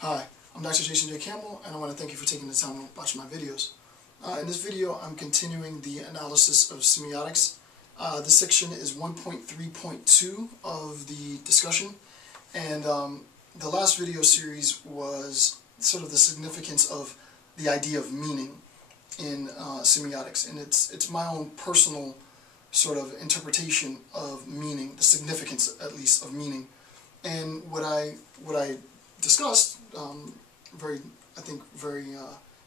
Hi, I'm Dr. Jason J. Campbell, and I want to thank you for taking the time to watch my videos. In this video, I'm continuing the analysis of semiotics. This section is 1.3.2 of the discussion, and the last video series was sort of the significance of the idea of meaning in semiotics, and it's my own personal sort of interpretation of meaning, the significance at least of meaning. And what I discussed very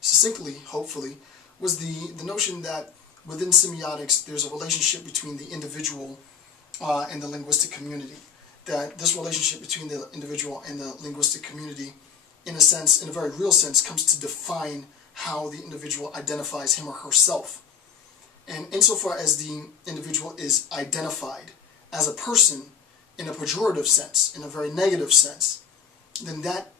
succinctly, hopefully, was the notion that within semiotics there's a relationship between the individual and the linguistic community. That this relationship between the individual and the linguistic community, in a sense, in a very real sense, comes to define how the individual identifies him or herself. And insofar as the individual is identified as a person in a pejorative sense, in a very negative sense, then that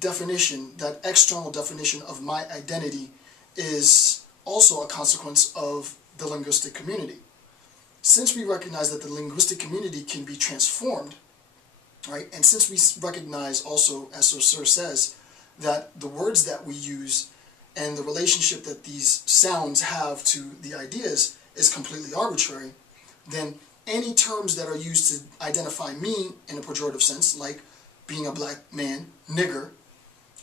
definition, that external definition of my identity, is also a consequence of the linguistic community. Since we recognize that the linguistic community can be transformed, right, and since we recognize also, as Saussure says, that the words that we use and the relationship that these sounds have to the ideas is completely arbitrary, then any terms that are used to identify me in a pejorative sense, like being a black man, nigger,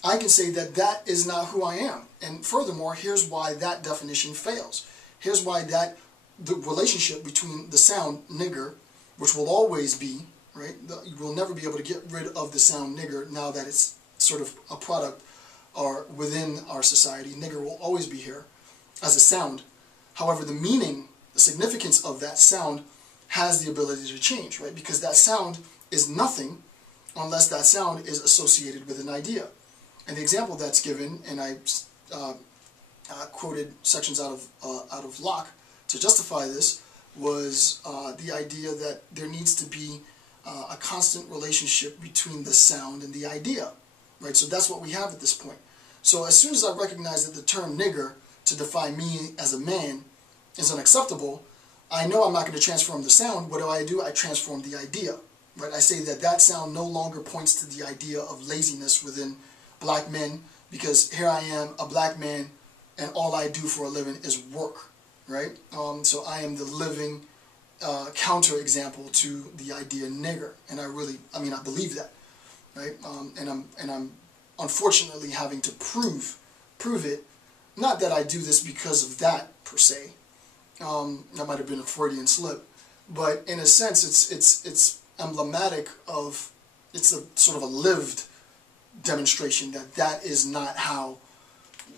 I can say that that is not who I am. And furthermore, here's why that definition fails. Here's why the relationship between the sound nigger, which will always be, right, you will never be able to get rid of the sound nigger now that it's sort of a product or within our society. Nigger will always be here as a sound. However, the meaning, the significance of that sound has the ability to change, right? Because that sound is nothing unless that sound is associated with an idea. And the example that's given, and I quoted sections out of Locke to justify this, was the idea that there needs to be a constant relationship between the sound and the idea, right? So that's what we have at this point. So as soon as I recognize that the term nigger to define me as a man is unacceptable, I know I'm not going to transform the sound. What do? I transform the idea, right? I say that that sound no longer points to the idea of laziness within black men, because here I am, a black man, and all I do for a living is work, right? So I am the living counter-example to the idea nigger, and I believe that, right? And I'm unfortunately having to prove it. Not that I do this because of that per se. That might have been a Freudian slip, but in a sense, it's emblematic of, it's a sort of a lived demonstration that is not how,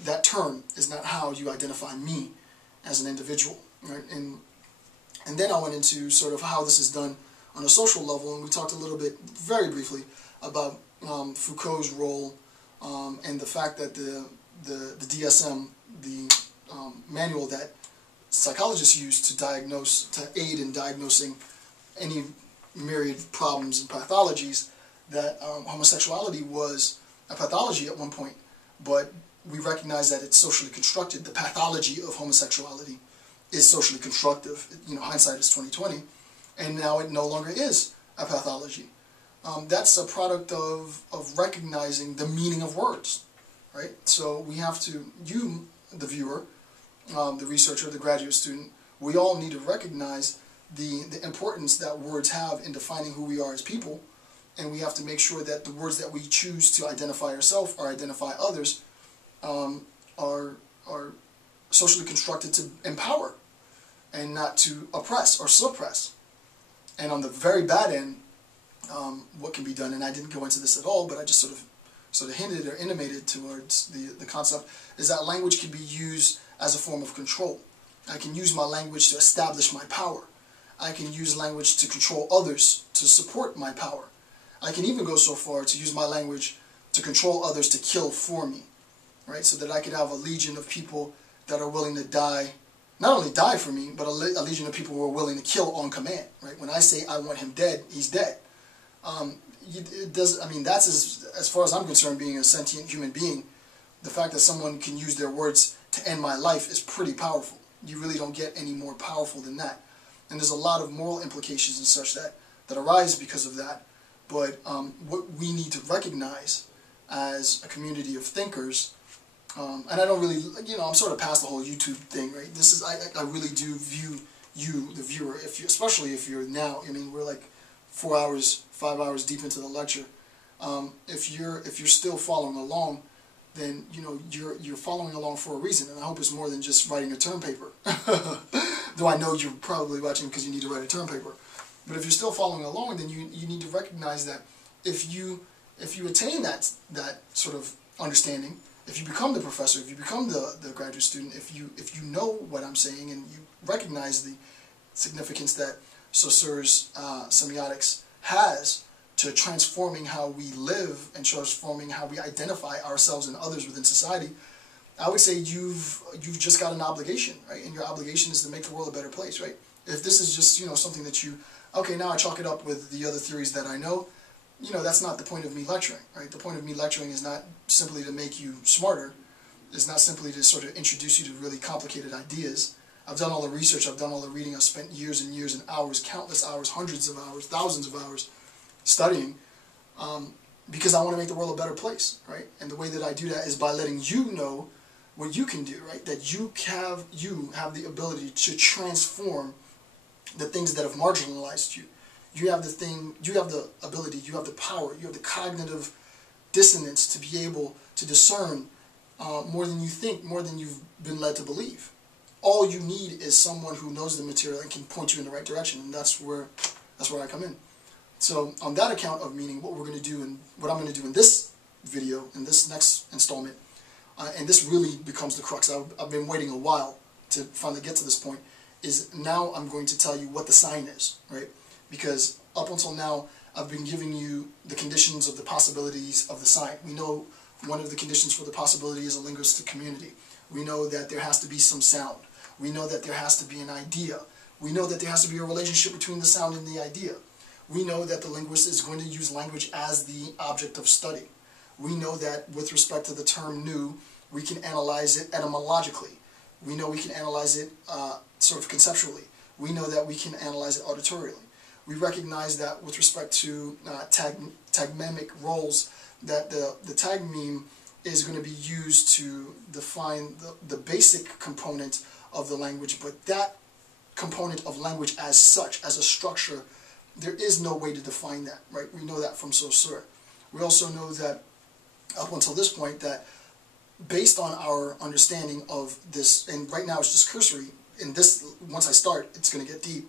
that term is not how you identify me as an individual, right? And then I went into sort of how this is done on a social level, and we talked a little bit, very briefly, about Foucault's role and the fact that the DSM, the manual that psychologists use to aid in diagnosing any myriad problems and pathologies, that homosexuality was a pathology at one point, but we recognize that it's socially constructed. The pathology of homosexuality is socially constructive. Hindsight is 20/20, and now it no longer is a pathology. That's a product of recognizing the meaning of words, right? So we have to, you, the viewer, the researcher, the graduate student, we all need to recognize the importance that words have in defining who we are as people, and we have to make sure that the words that we choose to identify ourselves or identify others are socially constructed to empower and not to oppress or suppress. And on the very bad end, what can be done, and I didn't go into this at all, but I just sort of hinted or intimated towards the concept, is that language can be used as a form of control. I can use my language to establish my power. I can use language to control others to support my power. I can even go so far to use my language to control others to kill for me, right? So that I could have a legion of people that are willing to die, not only die for me, but a legion of people who are willing to kill on command, right? When I say I want him dead, he's dead. That's as far as I'm concerned, being a sentient human being, the fact that someone can use their words to end my life is pretty powerful. You really don't get any more powerful than that. And there's a lot of moral implications and such that arise because of that. But what we need to recognize as a community of thinkers. And I don't really, I'm sort of past the whole YouTube thing, right? This is, I really do view you, the viewer, especially if you're now, we're like 4 hours, 5 hours deep into the lecture. If you're still following along, then you're following along for a reason, and I hope it's more than just writing a term paper. Though I know you're probably watching because you need to write a term paper. But if you're still following along, then you need to recognize that if you attain that sort of understanding, if you become the professor, if you become the graduate student, if you know what I'm saying and you recognize the significance that Saussure's Semiotics has to transforming how we live and transforming how we identify ourselves and others within society, I would say you've just got an obligation, right? And your obligation is to make the world a better place, right? If this is just something that okay, now I chalk it up with the other theories that I know, that's not the point of me lecturing, right? The point of me lecturing is not simply to make you smarter. It's not simply to sort of introduce you to really complicated ideas. I've done all the research, I've done all the reading, I've spent years and years and hours, countless hours, hundreds of hours, thousands of hours studying, because I want to make the world a better place, right? And the way that I do that is by letting you know what you can do, right? That you have the ability to transform the things that have marginalized you. You have the ability, you have the power, you have the cognitive dissonance to be able to discern more than you think, more than you've been led to believe. All you need is someone who knows the material and can point you in the right direction, and that's where I come in. So on that account of meaning, what we're going to do and what I'm going to do in this video, in this next installment, and this really becomes the crux. I've been waiting a while to finally get to this point, is now I'm going to tell you what the sign is, right? Because up until now, I've been giving you the conditions of the possibilities of the sign. We know one of the conditions for the possibility is a linguistic community. We know that there has to be some sound. We know that there has to be an idea. We know that there has to be a relationship between the sound and the idea. We know that the linguist is going to use language as the object of study. We know that with respect to the term new, we can analyze it etymologically. We know we can analyze it sort of conceptually. We know that we can analyze it auditorially. We recognize that with respect to tagmemic roles, that the tag meme is going to be used to define the basic component of the language, but that component of language as such, as a structure, there is no way to define that, right? We know that from Saussure. We also know that up until this point that based on our understanding of this, and right now it's just cursory, in this, once I start, it's going to get deep.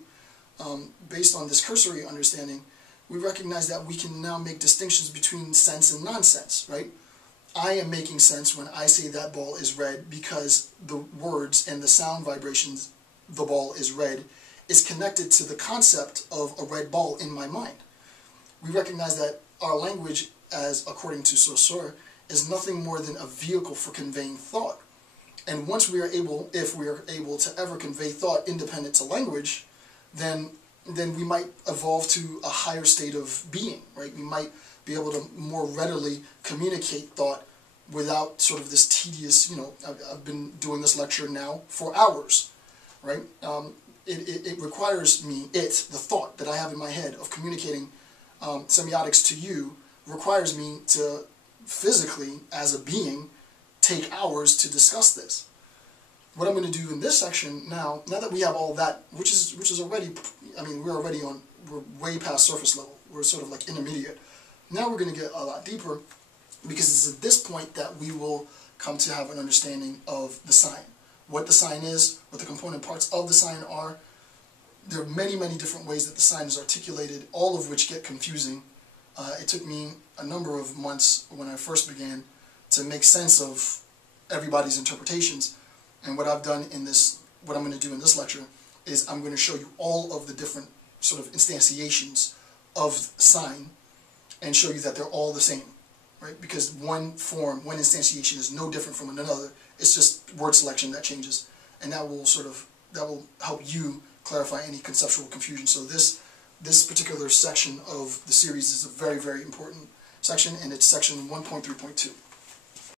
Based on this cursory understanding, we recognize that we can now make distinctions between sense and nonsense, right? I am making sense when I say that ball is red because the words and the sound vibrations, the ball is red, is connected to the concept of a red ball in my mind. We recognize that our language, as according to Saussure, is nothing more than a vehicle for conveying thought. And once we are able, if we are able to ever convey thought independent to language, then we might evolve to a higher state of being, right? We might be able to more readily communicate thought without sort of this tedious, I've been doing this lecture now for hours, right? It requires me, the thought that I have in my head of communicating semiotics to you, requires me to physically, as a being, take hours to discuss this. What I'm going to do in this section now that we have all that, which is already, we're way past surface level. We're sort of like intermediate. Now we're going to get a lot deeper, because it's at this point that we will come to have an understanding of the sign. What the sign is, what the component parts of the sign are. There are many, many different ways that the sign is articulated, all of which get confusing. It took me a number of months when I first began to make sense of everybody's interpretations. And what I've done in this, what I'm going to do in this lecture, is I'm going to show you all of the different sort of instantiations of sign and show you that they're all the same, right? Because one form, one instantiation is no different from another. It's just word selection that changes, and that will help you clarify any conceptual confusion. So this particular section of the series is a very, very important section, and it's section 1.3.2.